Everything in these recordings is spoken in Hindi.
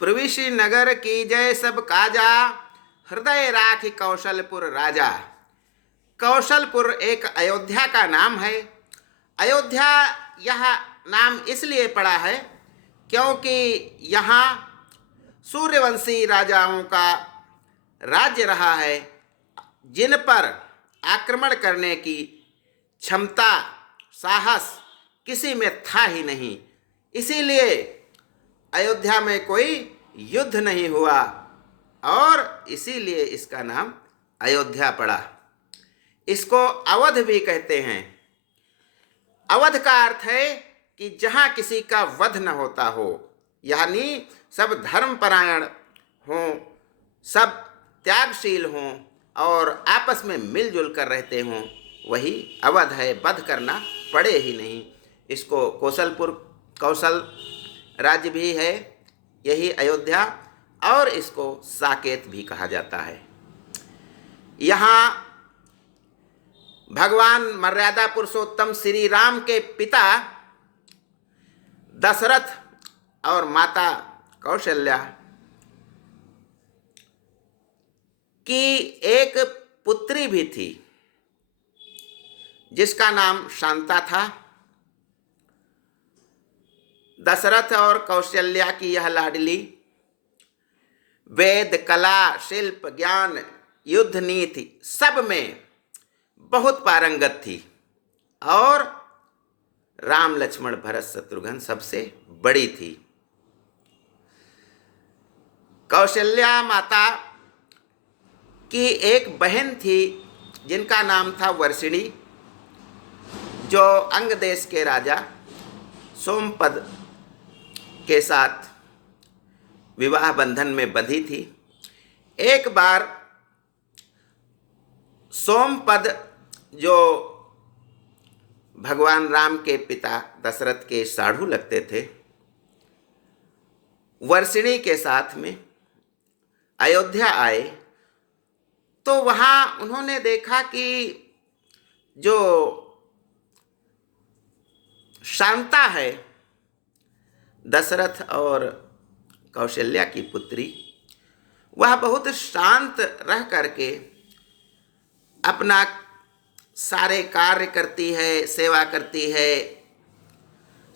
प्रविशि नगर की जय सब काजा, हृदय राखि कौशलपुर राजा। कौशलपुर एक अयोध्या का नाम है। अयोध्या यह नाम इसलिए पड़ा है क्योंकि यहाँ सूर्यवंशी राजाओं का राज्य रहा है, जिन पर आक्रमण करने की क्षमता, साहस किसी में था ही नहीं। इसीलिए अयोध्या में कोई युद्ध नहीं हुआ और इसीलिए इसका नाम अयोध्या पड़ा। इसको अवध भी कहते हैं। अवध का अर्थ है कि जहाँ किसी का वध न होता हो, यानी सब धर्मपरायण हों, सब त्यागशील हों और आपस में मिलजुल कर रहते हों, वही अवध है। वध करना पड़े ही नहीं। इसको कौशल राज्य भी है, यही अयोध्या, और इसको साकेत भी कहा जाता है। यहाँ भगवान मर्यादा पुरुषोत्तम श्री राम के पिता दशरथ और माता कौशल्या की एक पुत्री भी थी जिसका नाम शांता था। दशरथ और कौशल्या की यह लाडली वेद, कला, शिल्प, ज्ञान, युद्ध नीति सब में बहुत पारंगत थी और राम, लक्ष्मण, भरत, शत्रुघ्न सबसे बड़ी थी। कौशल्या माता की एक बहन थी जिनका नाम था वर्षिणी, जो अंग देश के राजा सोमपद के साथ विवाह बंधन में बंधी थी। एक बार सोमपद, जो भगवान राम के पिता दशरथ के साढ़ू लगते थे, वर्षिणी के साथ में अयोध्या आए तो वहाँ उन्होंने देखा कि जो शांता है, दशरथ और कौशल्या की पुत्री, वह बहुत शांत रह करके अपना सारे कार्य करती है, सेवा करती है।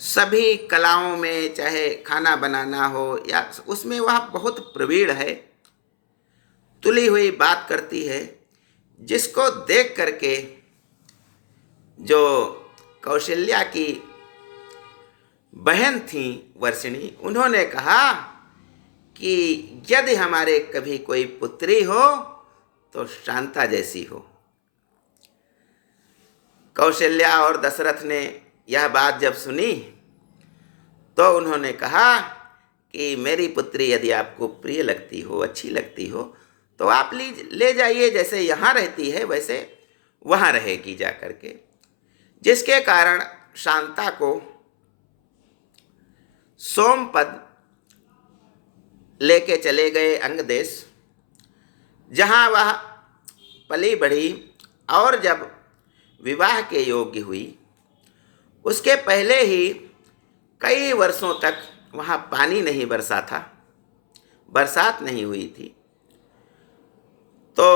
सभी कलाओं में, चाहे खाना बनाना हो या उसमें, वह बहुत प्रवीण है, तुली हुई बात करती है, जिसको देख करके जो कौशल्या की बहन थी वर्षिणी, उन्होंने कहा कि यदि हमारे कभी कोई पुत्री हो तो शांता जैसी हो। कौशल्या और दशरथ ने यह बात जब सुनी तो उन्होंने कहा कि मेरी पुत्री यदि आपको प्रिय लगती हो, अच्छी लगती हो, तो आप ले जाइए। जैसे यहाँ रहती है वैसे वहाँ रहेगी जा करके। जिसके कारण शांता को सोमपद लेके चले गए अंग देश, जहाँ वह पली बढ़ी और जब विवाह के योग्य हुई, उसके पहले ही कई वर्षों तक वहाँ पानी नहीं बरसा था, बरसात नहीं हुई थी। तो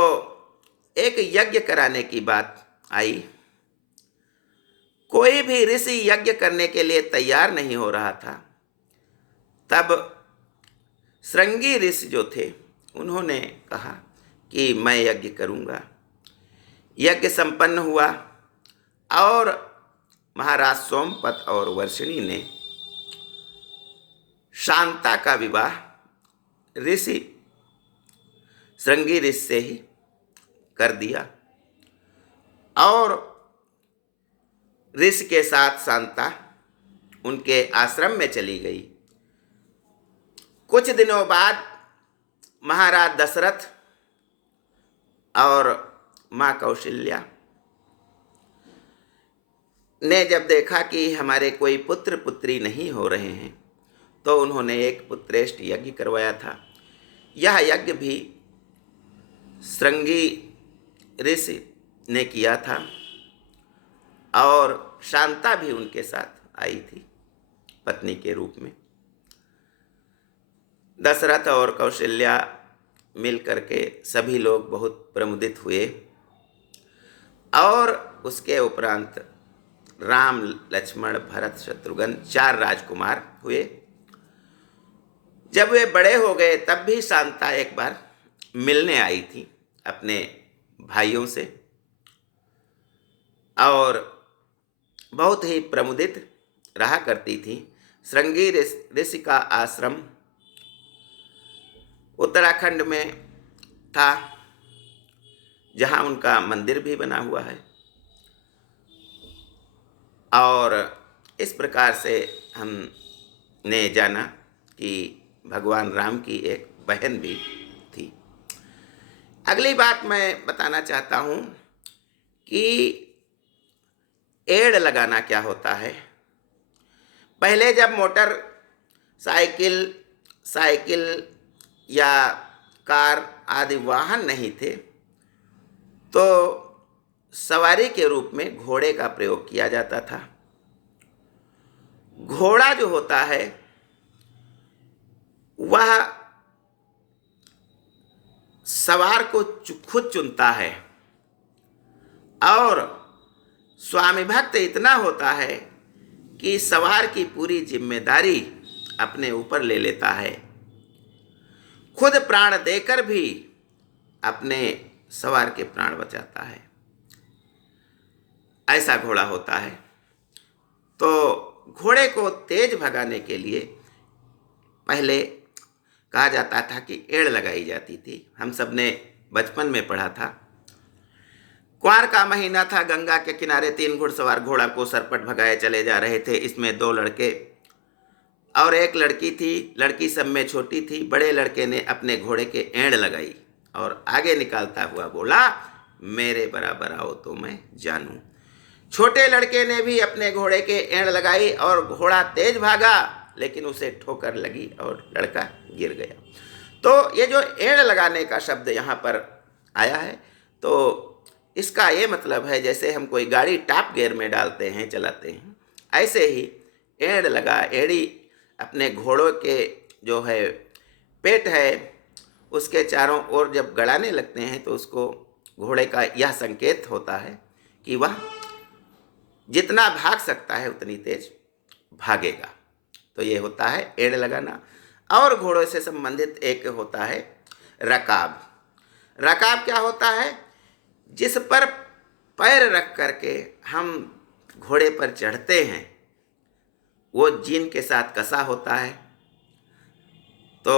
एक यज्ञ कराने की बात आई। कोई भी ऋषि यज्ञ करने के लिए तैयार नहीं हो रहा था। तब श्रृंगी ऋषि जो थे, उन्होंने कहा कि मैं यज्ञ करूँगा। यज्ञ संपन्न हुआ और महाराज सोमपद और वर्षिणी ने शांता का विवाह ऋषि श्रृंगी ऋषि से ही कर दिया और ऋषि के साथ शांता उनके आश्रम में चली गई। कुछ दिनों बाद महाराज दशरथ और माँ कौशल्या ने जब देखा कि हमारे कोई पुत्र पुत्री नहीं हो रहे हैं, तो उन्होंने एक पुत्रेष्ट यज्ञ करवाया था। यह यज्ञ भी श्रृंगी ऋषि ने किया था और शांता भी उनके साथ आई थी पत्नी के रूप में। दशरथ और कौशल्या मिल करके सभी लोग बहुत प्रमुदित हुए और उसके उपरांत राम, लक्ष्मण, भरत, शत्रुघ्न 4 राजकुमार हुए। जब वे बड़े हो गए तब भी शांता एक बार मिलने आई थी अपने भाइयों से और बहुत ही प्रमुदित रहा करती थी। श्रृंगी ऋषि का आश्रम उत्तराखंड में था, जहाँ उनका मंदिर भी बना हुआ है। और इस प्रकार से हमने जाना कि भगवान राम की एक बहन भी थी। अगली बात मैं बताना चाहता हूँ कि एड़ लगाना क्या होता है। पहले जब मोटर साइकिल या कार आदि वाहन नहीं थे तो सवारी के रूप में घोड़े का प्रयोग किया जाता था। घोड़ा जो होता है वह सवार को खुद चुनता है और स्वामी भक्त इतना होता है कि सवार की पूरी जिम्मेदारी अपने ऊपर ले लेता है, खुद प्राण देकर भी अपने सवार के प्राण बचाता है। ऐसा घोड़ा होता है। तो घोड़े को तेज भगाने के लिए पहले कहा जाता था कि एड़ लगाई जाती थी। हम सब ने बचपन में पढ़ा था। क्वार का महीना था, गंगा के किनारे 3 घुड़सवार घोड़ा को सरपट भगाए चले जा रहे थे। इसमें 2 लड़के और 1 लड़की थी। लड़की सब में छोटी थी। बड़े लड़के ने अपने घोड़े के एड़ लगाई और आगे निकालता हुआ बोला, मेरे बराबर आओ तो मैं जानूं। छोटे लड़के ने भी अपने घोड़े के एड़ लगाई और घोड़ा तेज भागा, लेकिन उसे ठोकर लगी और लड़का गिर गया। तो ये जो एड़ लगाने का शब्द यहाँ पर आया है, तो इसका ये मतलब है जैसे हम कोई गाड़ी टॉप गियर में डालते हैं, चलाते हैं, ऐसे ही एड़ लगा। एड़ी अपने घोड़ों के जो है पेट है उसके चारों ओर जब गड़ाने लगते हैं तो उसको घोड़े का यह संकेत होता है कि वह जितना भाग सकता है उतनी तेज भागेगा। तो ये होता है एड़ लगाना। और घोड़ों से संबंधित एक होता है रकाब। रकाब क्या होता है? जिस पर पैर रख करके हम घोड़े पर चढ़ते हैं वो जीन के साथ कसा होता है। तो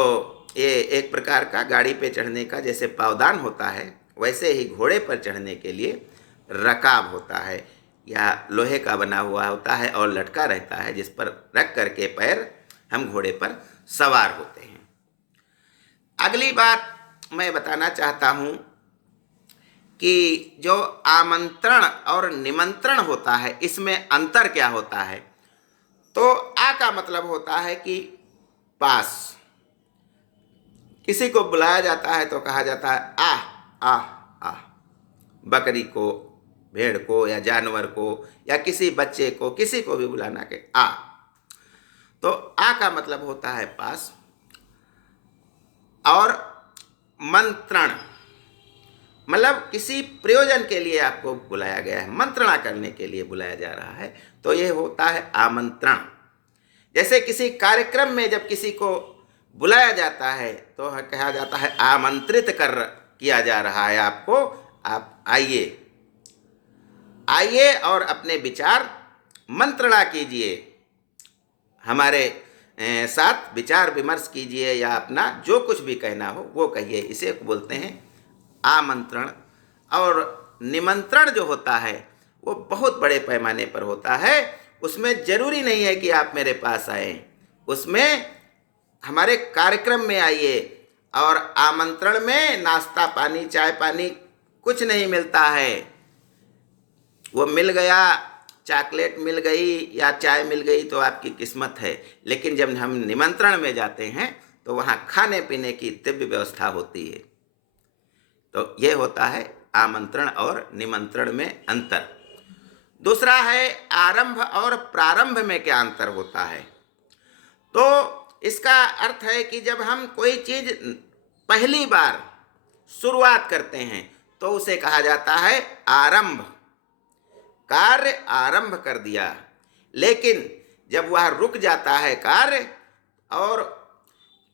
ये एक प्रकार का गाड़ी पे चढ़ने का जैसे पावदान होता है, वैसे ही घोड़े पर चढ़ने के लिए रकाब होता है, या लोहे का बना हुआ होता है और लटका रहता है, जिस पर रख करके पैर हम घोड़े पर सवार होते हैं। अगली बात मैं बताना चाहता हूँ कि जो आमंत्रण और निमंत्रण होता है इसमें अंतर क्या होता है। तो आ का मतलब होता है कि पास। किसी को बुलाया जाता है तो कहा जाता है आ आ आ। बकरी को, भेड़ को या जानवर को या किसी बच्चे को, किसी को भी बुलाना के आ। तो आ का मतलब होता है पास। और मंत्रण मतलब किसी प्रयोजन के लिए आपको बुलाया गया है, मंत्रणा करने के लिए बुलाया जा रहा है, तो यह होता है आमंत्रण। जैसे किसी कार्यक्रम में जब किसी को बुलाया जाता है तो कहा जाता है आमंत्रित किया जा रहा है आपको, आप आइए आइए और अपने विचार मंत्रणा कीजिए, हमारे साथ विचार विमर्श कीजिए, या अपना जो कुछ भी कहना हो वो कहिए। इसे बोलते हैं आमंत्रण। और निमंत्रण जो होता है वो बहुत बड़े पैमाने पर होता है। उसमें जरूरी नहीं है कि आप मेरे पास आए, उसमें हमारे कार्यक्रम में आइए। और आमंत्रण में नाश्ता पानी, चाय पानी कुछ नहीं मिलता है। वो मिल गया, चॉकलेट मिल गई या चाय मिल गई तो आपकी किस्मत है। लेकिन जब हम निमंत्रण में जाते हैं तो वहाँ खाने पीने की दिव्य व्यवस्था होती है। तो ये होता है आमंत्रण और निमंत्रण में अंतर। दूसरा है आरंभ और प्रारंभ में क्या अंतर होता है। तो इसका अर्थ है कि जब हम कोई चीज़ पहली बार शुरुआत करते हैं तो उसे कहा जाता है आरंभ। कार्य आरंभ कर दिया। लेकिन जब वह रुक जाता है कार्य और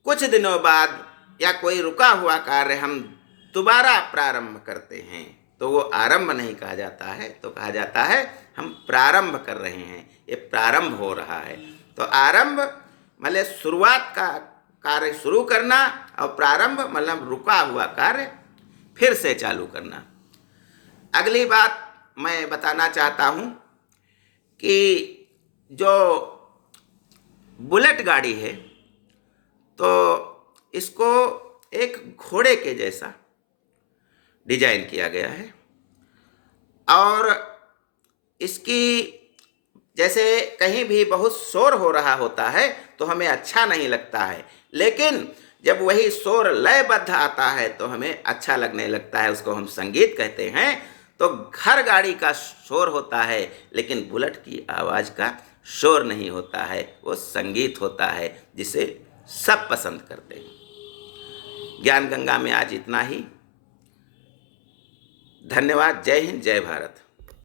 कुछ दिनों बाद या कोई रुका हुआ कार्य हम दोबारा प्रारंभ करते हैं तो वो आरंभ नहीं कहा जाता है, तो कहा जाता है हम प्रारंभ कर रहे हैं, ये प्रारंभ हो रहा है। तो आरंभ मतलब शुरुआत का कार्य शुरू करना और प्रारंभ मतलब रुका हुआ कार्य फिर से चालू करना। अगली बात मैं बताना चाहता हूँ कि जो बुलेट गाड़ी है तो इसको एक घोड़े के जैसा डिजाइन किया गया है और इसकी जैसे कहीं भी बहुत शोर हो रहा होता है तो हमें अच्छा नहीं लगता है, लेकिन जब वही शोर लयबद्ध आता है तो हमें अच्छा लगने लगता है, उसको हम संगीत कहते हैं। तो घर गाड़ी का शोर होता है लेकिन बुलेट की आवाज़ का शोर नहीं होता है, वो संगीत होता है जिसे सब पसंद करते हैं। ज्ञान गंगा में आज इतना ही। धन्यवाद। जय हिंद, जय भारत।